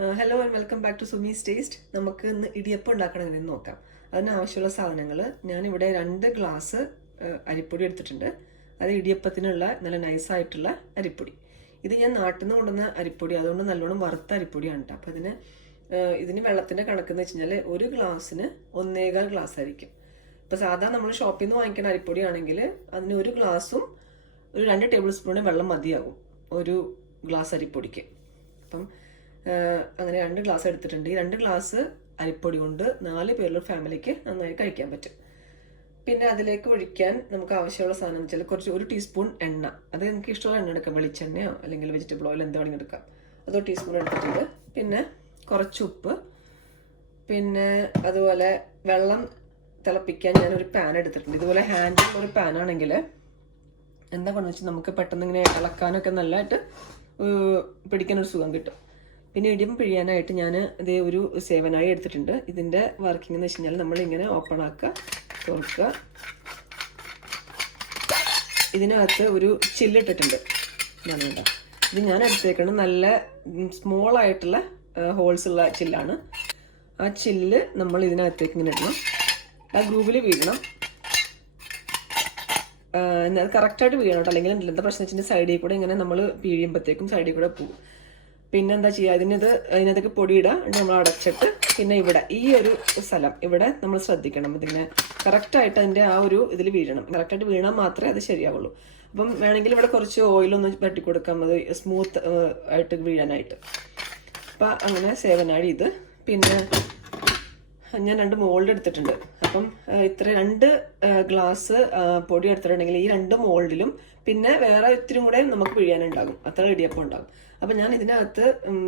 Hello and welcome back to Sumi's taste. നമുക്ക് ഇന്ന് ഇടിയപ്പം ഉണ്ടാക്കണമെന്ന് നോക്കാം. അതിനാവശ്യമുള്ള സാധനങ്ങൾ ഞാനിവിടെ 2 ഗ്ലാസ് അരിപ്പൊടി എടുത്തിട്ടുണ്ട്. അത് ഇടിയപ്പത്തിനുള്ള നല്ല നൈസായിട്ടുള്ള അരിപ്പൊടി. ഇത് ഞാൻ നാട്ടിൽ നിന്ന് കൊണ്ടുവന്ന അരിപ്പൊടി, അതുകൊണ്ട് നല്ലോണം വറുത്ത അരിപ്പൊടിയാണ് കേട്ടോ. അപ്പം ഇതിന് വെള്ളത്തിൻ്റെ കണക്കെന്ന് വെച്ച് കഴിഞ്ഞാൽ 1 ഗ്ലാസ്സിന് 1.25 ഗ്ലാസ് ആയിരിക്കും. ഇപ്പം സാധാരണ നമ്മൾ ഷോപ്പിൽ നിന്ന് വാങ്ങിക്കുന്ന അരിപ്പൊടിയാണെങ്കിൽ അതിന് 1 ഗ്ലാസും ഒരു 2 ടേബിൾ സ്പൂൺ വെള്ളം മതിയാകും 1 ഗ്ലാസ് അരിപ്പൊടിക്ക്. അപ്പം അങ്ങനെ 2 ഗ്ലാസ് എടുത്തിട്ടുണ്ട്. ഈ 2 ഗ്ലാസ് അരിപ്പൊടി കൊണ്ട് 4 പേരുടെ ഫാമിലിക്ക് നന്നായി കഴിക്കാൻ പറ്റും. പിന്നെ അതിലേക്ക് ഒഴിക്കാൻ നമുക്ക് ആവശ്യമുള്ള സാധനം വെച്ചാൽ കുറച്ച് 1 ടീസ്പൂൺ എണ്ണ. അത് നിങ്ങൾക്ക് ഇഷ്ടമുള്ള എണ്ണ എടുക്കാം, വെളിച്ചെണ്ണയോ അല്ലെങ്കിൽ വെജിറ്റബിൾ ഓയിൽ എന്ത് വേണമെങ്കിലും എടുക്കാം. അത് 1 ടീസ്പൂൺ എടുത്തിട്ടുണ്ട്. പിന്നെ കുറച്ച് ഉപ്പ്, പിന്നെ അതുപോലെ വെള്ളം തിളപ്പിക്കാൻ ഞാനൊരു പാൻ എടുത്തിട്ടുണ്ട്. ഇതുപോലെ ഹാൻഡിൽ ഒരു പാനാണെങ്കിൽ എന്താ കൊണ്ടെന്ന് വെച്ചാൽ നമുക്ക് പെട്ടെന്ന് ഇങ്ങനെ ഇളക്കാനൊക്കെ നല്ലതായിട്ട് പിടിക്കാനൊരു സുഖം കിട്ടും. പിന്നെ ഇടിയപ്പം പിഴിയാനായിട്ട് ഞാൻ ഇതേ ഒരു സേവനായി എടുത്തിട്ടുണ്ട്. ഇതിൻ്റെ വർക്കിംഗ് എന്ന് വെച്ച് കഴിഞ്ഞാൽ നമ്മളിങ്ങനെ ഓപ്പൺ ആക്കുക, തുറക്കുക. ഇതിനകത്ത് ഒരു ചില്ലിട്ടിട്ടുണ്ട്. ഞാൻ വേണ്ട, ഇത് ഞാൻ എടുത്തേക്കണം നല്ല സ്മോൾ ആയിട്ടുള്ള ഹോൾസ് ഉള്ള ചില്ലാണ്. ആ ചില്ല് നമ്മൾ ഇതിനകത്തേക്ക് ഇങ്ങനെ ഇടണം. ആ ഗ്രൂവിൽ വീഴണം. അത് കറക്റ്റായിട്ട് വീഴണം കേട്ടോ, അല്ലെങ്കിൽ എന്താ പ്രശ്നം വെച്ചിട്ട് സൈഡിൽ കൂടെ ഇങ്ങനെ നമ്മൾ പിഴിയുമ്പോഴത്തേക്കും സൈഡിൽ കൂടെ പോകും. പിന്നെ എന്താ ചെയ്യുക, അതിനകത്തേക്ക് പൊടിയിടുക, നമ്മൾ അടച്ചിട്ട് പിന്നെ ഇവിടെ ഈ ഒരു സ്ഥലം ഇവിടെ നമ്മൾ ശ്രദ്ധിക്കണം. ഇതിങ്ങനെ കറക്റ്റായിട്ട് അതിൻ്റെ ആ ഒരു ഇതിൽ വീഴണം. കറക്റ്റായിട്ട് വീണാൽ മാത്രമേ അത് ശരിയാവുള്ളൂ. അപ്പം വേണമെങ്കിൽ ഇവിടെ കുറച്ച് ഓയിലൊന്ന് തട്ടി കൊടുക്കാം, അത് സ്മൂത്ത് ആയിട്ട് വീഴാനായിട്ട്. അപ്പം അങ്ങനെ സേവനാഴി ഇത്. പിന്നെ ഞാൻ 2 മോൾഡ് എടുത്തിട്ടുണ്ട്. അപ്പം ഇത്ര 2 ഗ്ലാസ് പൊടി എടുത്തിട്ടുണ്ടെങ്കിൽ ഈ 2 മോൾഡിലും പിന്നെ വേറെ ഇത്തിരി കൂടെ നമുക്ക് പിഴിയാനുണ്ടാകും. അത്ര ഇടിയപ്പം ഉണ്ടാകും. അപ്പം ഞാൻ ഇതിനകത്ത്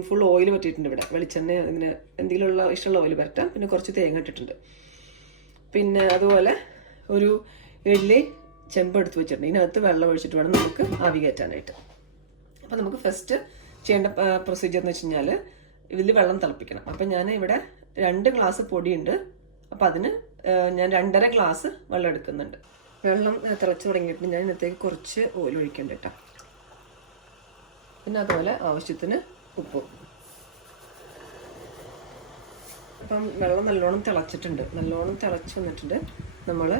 ഫുൾ ഓയിൽ പറ്റിയിട്ടുണ്ട്. ഇവിടെ വെളിച്ചെണ്ണ ഇങ്ങനെ എന്തെങ്കിലുമുള്ള ഇഷ്ടമുള്ള ഓയിൽ പറ്റാം. പിന്നെ കുറച്ച് തേങ്ങ ഇട്ടിട്ടുണ്ട്. പിന്നെ അതുപോലെ ഒരു ഇഡ്ഡലി ചെമ്പ് എടുത്ത് വെച്ചിട്ടുണ്ട്. ഇതിനകത്ത് വെള്ളം ഒഴിച്ചിട്ട് വേണം നമുക്ക് ആവി കയറ്റാനായിട്ട്. അപ്പം നമുക്ക് ഫസ്റ്റ് ചെയ്യേണ്ട പ്രൊസീജിയർ എന്ന് വെച്ച് കഴിഞ്ഞാൽ ഇതിൽ വെള്ളം തിളപ്പിക്കണം. അപ്പം ഞാൻ ഇവിടെ 2 ഗ്ലാസ് പൊടിയുണ്ട്. അപ്പം അതിന് ഞാൻ 2.5 ഗ്ലാസ് വെള്ളം എടുക്കുന്നുണ്ട്. വെള്ളം തിളച്ച് തുടങ്ങിയിട്ട് ഞാൻ ഇതിനകത്തേക്ക് കുറച്ച് ഓയിൽ ഒഴിക്കണ്ട കേട്ടോ. പിന്നെ അതുപോലെ ആവശ്യത്തിന് ഉപ്പ്. അപ്പം വെള്ളം നല്ലോണം തിളച്ചിട്ടുണ്ട്. നല്ലോണം തിളച്ച് വന്നിട്ടുണ്ട്. നമ്മൾ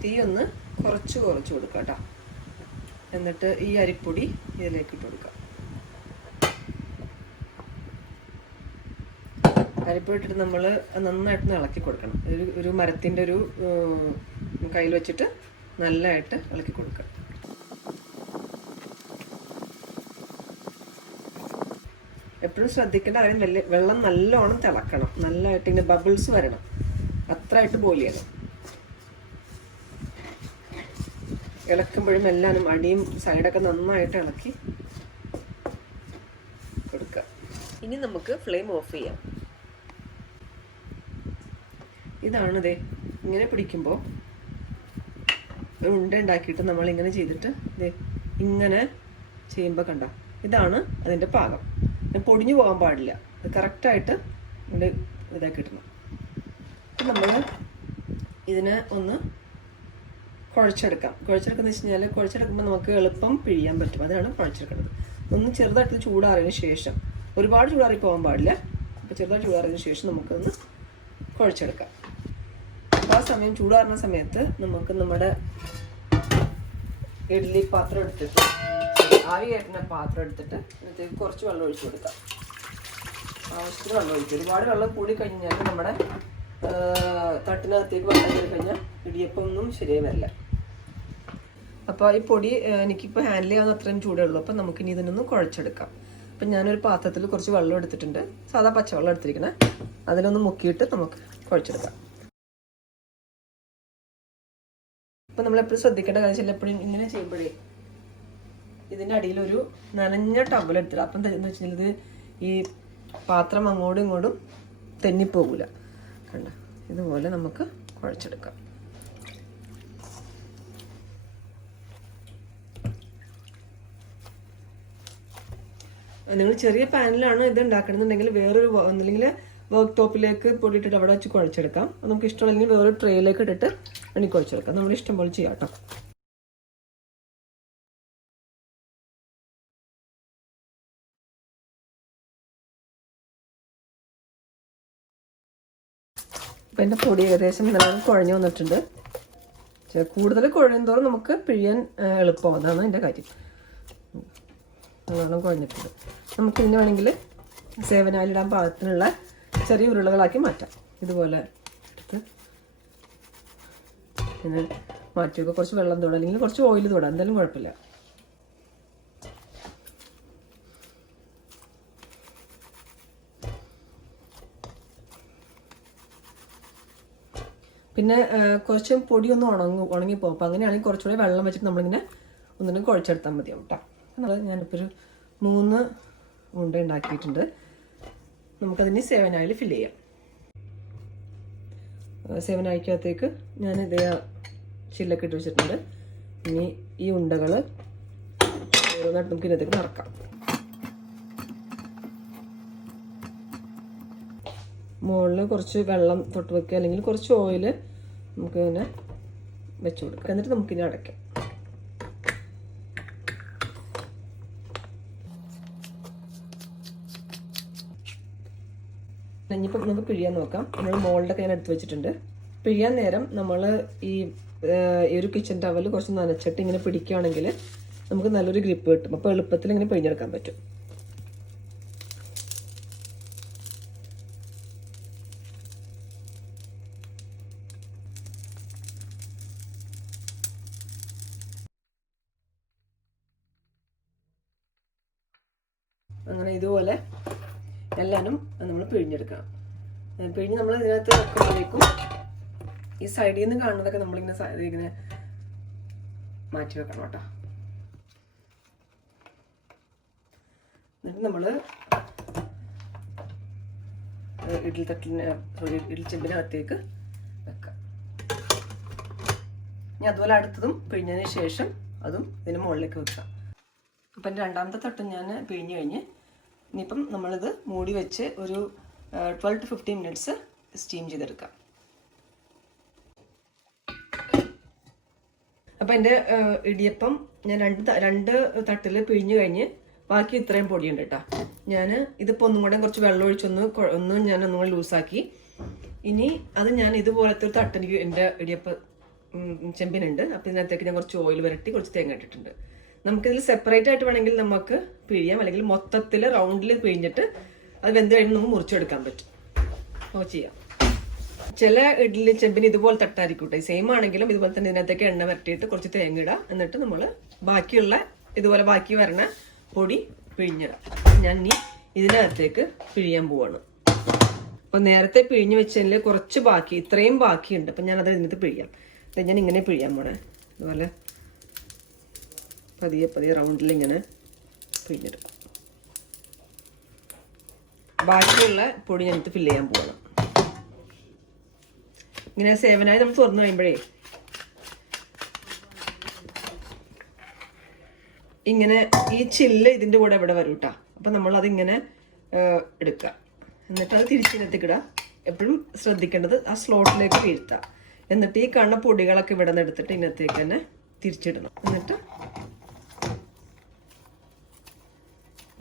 തീ ഒന്ന് കുറച്ച് കൊടുക്കാം കേട്ടോ. എന്നിട്ട് ഈ അരിപ്പൊടി ഇതിലേക്ക് ഇട്ട് കൊടുക്കാം. അരിപ്പൊടി ഇട്ടിട്ട് നമ്മൾ നന്നായിട്ട് ഇളക്കി കൊടുക്കണം. ഒരു മരത്തിൻ്റെ ഒരു കയ്യിൽ വെച്ചിട്ട് നല്ലതായിട്ട് ഇളക്കി കൊടുക്കണം. എപ്പോഴും ശ്രദ്ധിക്കേണ്ട കാര്യം വെള്ളം നല്ലോണം തിളക്കണം. നല്ലതായിട്ട് ഇങ്ങനെ ബബിൾസ് വരണം. അത്രയായിട്ട് ബോയിൽ ചെയ്യണം. ഇളക്കുമ്പോഴും എല്ലാവരും അടിയും സൈഡൊക്കെ നന്നായിട്ട് ഇളക്കി കൊടുക്കുക. ഇനി നമുക്ക് ഫ്ലെയിം ഓഫ് ചെയ്യാം. ഇതാണിതേ ഇങ്ങനെ പിടിക്കുമ്പോൾ ഒരു ഉണ്ട ഉണ്ടാക്കിയിട്ട് നമ്മളിങ്ങനെ ചെയ്തിട്ട് ഇതേ ഇങ്ങനെ ചെയ്യുമ്പോൾ കണ്ട, ഇതാണ് അതിൻ്റെ പാകം. പൊടിഞ്ഞു പോകാൻ പാടില്ല. അത് കറക്റ്റായിട്ട് ഇതിൻ്റെ ഇതാക്കി ഇടണം. അപ്പം നമ്മൾ ഇതിനെ ഒന്ന് കുഴച്ചെടുക്കാം. കുഴച്ചെടുക്കുന്നത് വെച്ച് കഴിഞ്ഞാൽ കുഴച്ചെടുക്കുമ്പോൾ നമുക്ക് എളുപ്പം പിഴിയാൻ പറ്റും. അതാണ് കുഴച്ചെടുക്കുന്നത്. ഒന്ന് ചെറുതായിട്ട് ചൂടാറിയതിന് ശേഷം, ഒരുപാട് ചൂടാറി പോകാൻ പാടില്ല. അപ്പോൾ ചെറുതായിട്ട് ചൂടാറിയതിന് ശേഷം നമുക്കൊന്ന് കുഴച്ചെടുക്കാം. ആ സമയം ചൂടാറുന്ന സമയത്ത് നമുക്ക് നമ്മുടെ ഇഡ്ഡലി പാത്രം എടുത്തിട്ട്, ആവി കയറ്റുന്ന പാത്രം എടുത്തിട്ട് ഇതിലേക്ക് കുറച്ച് വെള്ളം ഒഴിച്ചു കൊടുക്കാം. ആവശ്യത്തിന് വെള്ളം ഒഴിക്കും. ഒരുപാട് വെള്ളം കൂടി കഴിഞ്ഞാൽ നമ്മുടെ തട്ടിനകത്തേക്ക് വെള്ളം കയറി കഴിഞ്ഞാൽ ഇടിയപ്പം ഒന്നും ശരിയായി വരില്ല. അപ്പോൾ ഈ പൊടി എനിക്കിപ്പോൾ ഹാൻഡിൽ ചെയ്യാവുന്ന അത്രയും ചൂടേ ഉള്ളൂ. അപ്പം നമുക്കിനി ഇതിനൊന്ന് കുഴച്ചെടുക്കാം. അപ്പം ഞാനൊരു പാത്രത്തിൽ കുറച്ച് വെള്ളം എടുത്തിട്ടുണ്ട്. സാധാ പച്ചവെള്ളം എടുത്തിരിക്കണേ. അതിലൊന്ന് മുക്കിയിട്ട് നമുക്ക് കുഴച്ചെടുക്കാം. അപ്പം നമ്മളെപ്പോഴും ശ്രദ്ധിക്കേണ്ട കാര്യം വെച്ചാൽ എപ്പോഴും ഇങ്ങനെ ചെയ്യുമ്പോഴേ ഇതിൻ്റെ അടിയിലൊരു നനഞ്ഞ ടവൽ എടുത്തിട്ട്, അപ്പം എന്ന് വെച്ചാൽ ഇത് ഈ പാത്രം അങ്ങോട്ടും ഇങ്ങോട്ടും തെന്നിപ്പോകില്ല. കണ്ട, ഇതുപോലെ നമുക്ക് കുഴച്ചെടുക്കാം. നിങ്ങൾ ചെറിയ പാനിലാണ് ഇത് ഉണ്ടാക്കണമെന്നുണ്ടെങ്കിൽ വേറൊരു ഒന്നില്ലെങ്കിൽ വർക്ക് ടോപ്പിലേക്ക് പൊടിയിട്ടിട്ട് അവിടെ വെച്ച് കുഴച്ചെടുക്കാം. നമുക്ക് ഇഷ്ടമല്ലെങ്കിൽ വേറൊരു ട്രേയിലേക്ക് ഇട്ടിട്ട് വേണമെങ്കിൽ കുഴച്ചെടുക്കാം. നമ്മൾ ഇഷ്ടം പോലെ ചെയ്യാം കേട്ടോ. അപ്പം എൻ്റെ പൊടി ഏകദേശം നല്ലോണം കുഴഞ്ഞു വന്നിട്ടുണ്ട്. കൂടുതൽ കുഴയുന്തോറും നമുക്ക് പിഴിയാൻ എളുപ്പം. അതാണ് എൻ്റെ കാര്യം. നല്ലോണം കുഴഞ്ഞിട്ടുണ്ട്. നമുക്കിതിന് വേണമെങ്കിൽ സേവനായിലിടാൻ പാകത്തിനുള്ള ചെറിയ ഉരുളകളാക്കി മാറ്റാം. ഇതുപോലെ എടുത്ത് ഇങ്ങനെ മാറ്റി വെക്കുക. കുറച്ച് വെള്ളം തൊടാം, അല്ലെങ്കിൽ കുറച്ച് ഓയിൽ തൊടാം, എന്തായാലും കുഴപ്പമില്ല. പിന്നെ കുറച്ച് പൊടി ഒന്ന് ഉണങ്ങിപ്പോകും. അപ്പോൾ അങ്ങനെയാണെങ്കിൽ കുറച്ചുകൂടി വെള്ളം വെച്ചിട്ട് നമ്മളിങ്ങനെ ഒന്നിനും കുഴച്ചെടുത്താൽ മതിയാവും കേട്ടോ. ഞാനിപ്പോൾ ഒരു 3 ഉണ്ട ഉണ്ടാക്കിയിട്ടുണ്ട്. നമുക്കതിന് 7 ഓയിൽ ഫില്ല് ചെയ്യാം. 7 ഓയിക്കകത്തേക്ക് ഞാൻ ഇതേ ചില്ലൊക്കെ ഇട്ട് വെച്ചിട്ടുണ്ട്. ഇനി ഈ ഉണ്ടകൾ ഓരോന്നായിട്ട് നമുക്ക് ഇതിനകത്തേക്ക് നിറക്കാം. മുകളിൽ കുറച്ച് വെള്ളം തൊട്ട് വെക്കുക, അല്ലെങ്കിൽ കുറച്ച് ഓയിൽ നമുക്ക് ഇങ്ങനെ വെച്ച് കൊടുക്കാം. എന്നിട്ട് നമുക്കിനി അടയ്ക്കാം. ഇനിയിപ്പോൾ നമുക്ക് പിഴിയാൻ നോക്കാം. നമ്മൾ മോൾഡൊക്കെ ഞാൻ എടുത്ത് വെച്ചിട്ടുണ്ട്. പിഴിയാൻ നേരം നമ്മൾ ഈ ഒരു കിച്ചൺ ടവൽ കുറച്ച് നനച്ചിട്ട് ഇങ്ങനെ പിടിക്കുകയാണെങ്കിൽ നമുക്ക് നല്ലൊരു ഗ്രിപ്പ് കിട്ടും. അപ്പോൾ എളുപ്പത്തിൽ ഇങ്ങനെ പിഴിഞ്ഞെടുക്കാൻ പറ്റും. അങ്ങനെ ഇതുപോലെ എല്ലാനും നമ്മൾ പിഴിഞ്ഞെടുക്കണം. പിഴിഞ്ഞ് നമ്മൾ ഇതിനകത്ത് വെക്കുമ്പോഴേക്കും ഈ സൈഡിൽ നിന്ന് കാണുന്നതൊക്കെ നമ്മളിങ്ങനെ മാറ്റി വെക്കണം കേട്ടോ. എന്നിട്ട് നമ്മൾ ഇഡ്ഡലിച്ചെമ്പിനകത്തേക്ക് വെക്കാം. ഇനി അതുപോലെ അടുത്തതും പിഴിഞ്ഞതിന് ശേഷം അതും ഇതിന് മുകളിലേക്ക് വെക്കാം. അപ്പം എൻ്റെ രണ്ടാമത്തെ തട്ടും ഞാൻ പിഴിഞ്ഞ് കഴിഞ്ഞ് ഇനിയിപ്പം നമ്മളിത് മൂടി വെച്ച് ഒരു 12 to 15 മിനിറ്റ്സ് സ്റ്റീം ചെയ്തെടുക്കാം. അപ്പം എൻ്റെ ഇടിയപ്പം ഞാൻ രണ്ട് തട്ടിൽ പിഴിഞ്ഞ് കഴിഞ്ഞ് ബാക്കി ഇത്രയും പൊടിയുണ്ട് കേട്ടോ. ഞാൻ ഇതിപ്പോൾ ഒന്നും കൂടെ കുറച്ച് വെള്ളം ഒഴിച്ചൊന്ന് ഞാൻ ഒന്നും കൂടെ ലൂസാക്കി. ഇനി അത് ഞാൻ ഇതുപോലത്തെ ഒരു തട്ടെനിക്ക് എൻ്റെ ഇടിയപ്പം ചെമ്പിനുണ്ട്. അപ്പം ഇതിനകത്തേക്ക് ഞാൻ കുറച്ച് ഓയിൽ വരട്ടി കുറച്ച് തേങ്ങ ഇട്ടിട്ടുണ്ട്. നമുക്കിതിൽ സെപ്പറേറ്റ് ആയിട്ട് വേണമെങ്കിൽ നമുക്ക് പിഴിയാം, അല്ലെങ്കിൽ മൊത്തത്തിൽ റൗണ്ടിൽ പിഴിഞ്ഞിട്ട് അത് വെന്ത് കഴിയുമ്പോൾ നമുക്ക് മുറിച്ചെടുക്കാൻ പറ്റും. അപ്പോൾ ചെയ്യാം. ചില ഇഡ്ഡലി ചെമ്പിന് ഇതുപോലെ തട്ടായിരിക്കും. സെയിം ആണെങ്കിലും ഇതുപോലെ തന്നെ ഇതിനകത്തേക്ക് എണ്ണ വരട്ടിയിട്ട് കുറച്ച് തേങ്ങ ഇടാം. എന്നിട്ട് നമ്മൾ ബാക്കിയുള്ള ഇതുപോലെ ബാക്കി വരണ പൊടി പിഴിഞ്ഞിടാം. ഞാൻ ഇനി ഇതിനകത്തേക്ക് പിഴിയാൻ പോവാണ്. അപ്പോൾ നേരത്തെ പിഴിഞ്ഞ് വെച്ചതിൽ കുറച്ച് ഇത്രയും ബാക്കിയുണ്ട്. അപ്പം ഞാനത് ഇതിനകത്ത് പിഴിയാം. ഞാൻ ഇങ്ങനെ പിഴിയാൻ പോണേ. അതുപോലെ പതിയെ റൗണ്ടിൽ ഇങ്ങനെ പിഴിഞ്ഞിടും. ബാക്കിയുള്ള പൊടി ഞാനിട്ട് ഫില്ല് ചെയ്യാൻ പോകണം. ഇങ്ങനെ സേവനായി നമ്മൾ തുറന്നു കഴിയുമ്പോഴേ ഇങ്ങനെ ഈ ചില്ല് ഇതിൻ്റെ കൂടെ ഇവിടെ വരും കേട്ടോ. അപ്പം നമ്മളതിങ്ങനെ എടുക്കുക. എന്നിട്ട് അത് തിരിച്ചിനകത്തേക്കിടുക. എപ്പോഴും ശ്രദ്ധിക്കേണ്ടത് ആ സ്ലോട്ടിലേക്ക് വീഴ്ത്തുക. എന്നിട്ട് ഈ കണ്ണ പൊടികളൊക്കെ ഇവിടെ നിന്ന് എടുത്തിട്ട് ഇതിനകത്തേക്ക് തന്നെ തിരിച്ചിടണം. എന്നിട്ട്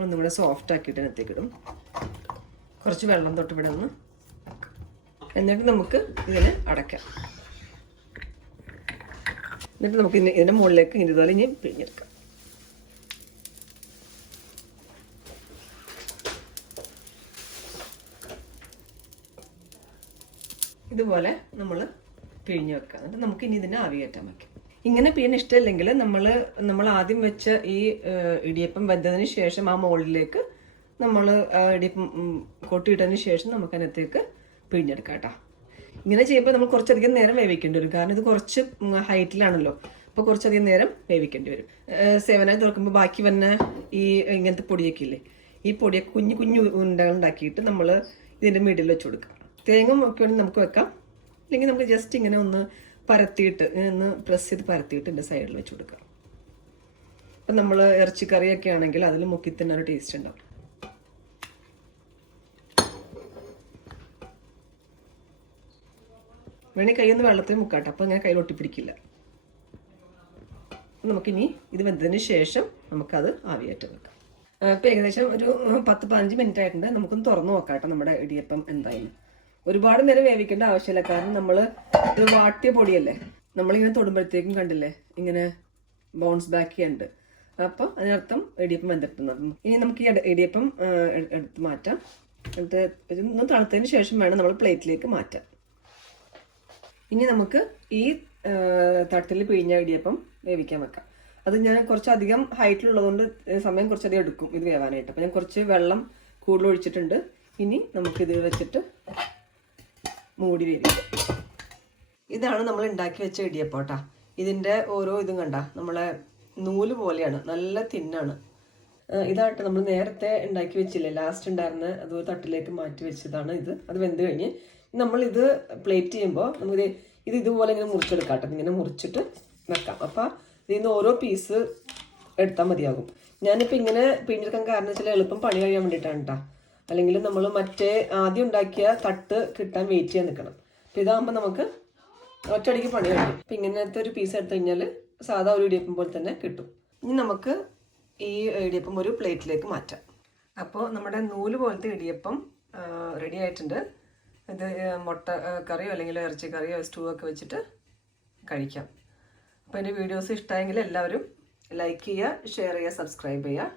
ഒന്നുകൂടെ സോഫ്റ്റ് ആക്കിയിട്ട് ഇതിനകത്തേക്ക് ഇടും. കുറച്ച് വെള്ളം തൊട്ട് ഇവിടെ ഒന്ന്. എന്നിട്ട് നമുക്ക് ഇതിനെ അടയ്ക്കാം. എന്നിട്ട് നമുക്ക് ഇതിൻ്റെ മുകളിലേക്ക് ഇതുപോലെ ഇനി പിഴിഞ്ഞെടുക്കാം. ഇതുപോലെ നമ്മൾ പിഴിഞ്ഞ് വെക്കാം. എന്നിട്ട് നമുക്ക് ഇനി ഇതിനെ ആവി കയറ്റാൻ വയ്ക്കാം. ഇങ്ങനെ പിഴിയാൻ ഇഷ്ടമില്ലെങ്കിൽ നമ്മൾ ആദ്യം വെച്ച ഈ ഇടിയപ്പം വെന്തതിന് ശേഷം ആ മുകളിലേക്ക് നമ്മൾ ഇടിയപ്പം കൊട്ടിയിട്ടതിന് ശേഷം നമുക്ക് അതിനകത്തേക്ക് പിഴിഞ്ഞെടുക്കാം കേട്ടോ. ഇങ്ങനെ ചെയ്യുമ്പോൾ നമ്മൾ കുറച്ചധികം നേരം വേവിക്കേണ്ടി വരും. കാരണം ഇത് കുറച്ച് ഹൈറ്റിലാണല്ലോ. അപ്പോൾ കുറച്ചധികം നേരം വേവിക്കേണ്ടി വരും. സേവനായി തുറക്കുമ്പോൾ ബാക്കി വന്ന ഈ ഇങ്ങനത്തെ പൊടിയൊക്കെ ഇല്ലേ, ഈ പൊടിയൊക്കെ കുഞ്ഞു കുഞ്ഞു ഉണ്ടകൾ ഉണ്ടാക്കിയിട്ട് നമ്മൾ ഇതിൻ്റെ മിഡിൽ വെച്ച് കൊടുക്കാം. തേങ്ങ ഒക്കെ വേണമെങ്കിൽ നമുക്ക് വെക്കാം. അല്ലെങ്കിൽ നമുക്ക് ജസ്റ്റ് ഇങ്ങനെ ഒന്ന് പരത്തിയിട്ട് ഒന്ന് പ്രസ് ചെയ്ത് പരത്തിയിട്ട് ഇതിൻ്റെ സൈഡിൽ വെച്ച് കൊടുക്കാം. അപ്പം നമ്മൾ ഇറച്ചിക്കറിയൊക്കെ ആണെങ്കിൽ അതിൽ മുക്കി തന്നെ ഒരു ടേസ്റ്റ് ഉണ്ടാവും. വേണമെങ്കിൽ കൈയൊന്ന് വെള്ളത്തിൽ മുക്കാട്ടെ. അപ്പം അങ്ങനെ കയ്യിൽ ഒട്ടിപ്പിടിക്കില്ല. അപ്പം നമുക്കിനി ഇത് വെന്തതിന് ശേഷം നമുക്കത് ആവിയായിട്ട് വെക്കാം. ഇപ്പം ഏകദേശം ഒരു 10-15 മിനിറ്റ് ആയിട്ടുണ്ട്. നമുക്കൊന്ന് തുറന്ന് നോക്കാം കേട്ടോ നമ്മുടെ ഇടിയപ്പം എന്തായാലും. ഒരുപാട് നേരം വേവിക്കേണ്ട ആവശ്യമില്ല, കാരണം നമ്മൾ ഇത് വാട്ടിയ പൊടിയല്ലേ. നമ്മളിങ്ങനെ തൊടുമ്പോഴത്തേക്കും കണ്ടില്ലേ ഇങ്ങനെ ബൗൺസ് ബാക്ക് ചെയ്യുന്നുണ്ട്. അപ്പോൾ അതിനർത്ഥം ഇടിയപ്പം വെന്തിട്ടുണ്ടാകും. ഇനി നമുക്ക് ഈ ഇടിയപ്പം എടുത്ത് മാറ്റാം. എന്നിട്ട് ഇതൊന്ന് തണുത്തതിന് ശേഷം വേണം നമ്മൾ പ്ലേറ്റിലേക്ക് മാറ്റാൻ. ഇനി നമുക്ക് ഈ തട്ടിൽ പിഴിഞ്ഞ ഇടിയപ്പം വേവിക്കാൻ വെക്കാം. അത് ഞാൻ കുറച്ചധികം ഹൈറ്റിലുള്ളതുകൊണ്ട് സമയം കുറച്ചധികം എടുക്കും ഇത് വേവാനായിട്ട്. അപ്പം ഞാൻ കുറച്ച് വെള്ളം കൂടുതൽ ഒഴിച്ചിട്ടുണ്ട്. ഇനി നമുക്കിത് വെച്ചിട്ട് മൂടി വേവിക്കാം. ഇതാണ് നമ്മൾ ഉണ്ടാക്കി വെച്ച ഇടിയപ്പോട്ടാ. ഇതിൻ്റെ ഓരോ ഇതും കണ്ട നമ്മളെ നൂല് പോലെയാണ്, നല്ല തിന്നാണ്. ഇതായിട്ട് നമ്മൾ നേരത്തെ ഉണ്ടാക്കി വെച്ചില്ലേ, ലാസ്റ്റ് ഉണ്ടായിരുന്ന അത് ഒരു തട്ടിലേക്ക് മാറ്റി വെച്ചതാണ് ഇത്. അത് വെന്ത് കഴിഞ്ഞ് നമ്മളിത് പ്ലേറ്റ് ചെയ്യുമ്പോൾ നമുക്ക് ഇത് ഇതുപോലെ ഇങ്ങനെ മുറിച്ചെടുക്കാം കേട്ടോ. ഇങ്ങനെ മുറിച്ചിട്ട് വെക്കാം. അപ്പം ഇതിൽ നിന്ന് ഓരോ പീസ് എടുത്താൽ മതിയാകും. ഞാനിപ്പോൾ ഇങ്ങനെ പിഴിഞ്ഞെടുക്കാൻ കാരണം വെച്ചാൽ എളുപ്പം പണി കഴിയാൻ വേണ്ടിയിട്ടാണ് കേട്ടോ. അല്ലെങ്കിൽ നമ്മൾ മറ്റേ ആദ്യം ഉണ്ടാക്കിയ തട്ട് കിട്ടാൻ വെയിറ്റ് ചെയ്യാൻ നിൽക്കണം. അപ്പം ഇതാകുമ്പോൾ നമുക്ക് ഒറ്റയടിക്ക് പണി കഴിയും. അപ്പം ഇങ്ങനത്തെ ഒരു പീസ് എടുത്തു കഴിഞ്ഞാൽ സാധാ ഒരു ഇടിയപ്പം പോലെ തന്നെ കിട്ടും. ഇനി നമുക്ക് ഈ ഇടിയപ്പം ഒരു പ്ലേറ്റിലേക്ക് മാറ്റാം. അപ്പോൾ നമ്മുടെ നൂല് പോലത്തെ ഇടിയപ്പം റെഡി ആയിട്ടുണ്ട്. ഇത് മുട്ട കറിയോ അല്ലെങ്കിൽ ഇറച്ചി കറിയോ സ്റ്റൂ ഒക്കെ വെച്ചിട്ട് കഴിക്കാം. അപ്പോൾ എൻ്റെ വീഡിയോസ് ഇഷ്ടമായെങ്കിൽ എല്ലാവരും ലൈക്ക് ചെയ്യുക, ഷെയർ ചെയ്യുക, സബ്സ്ക്രൈബ് ചെയ്യുക.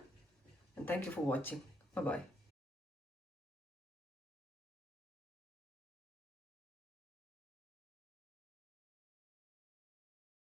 Thank you for watching. By.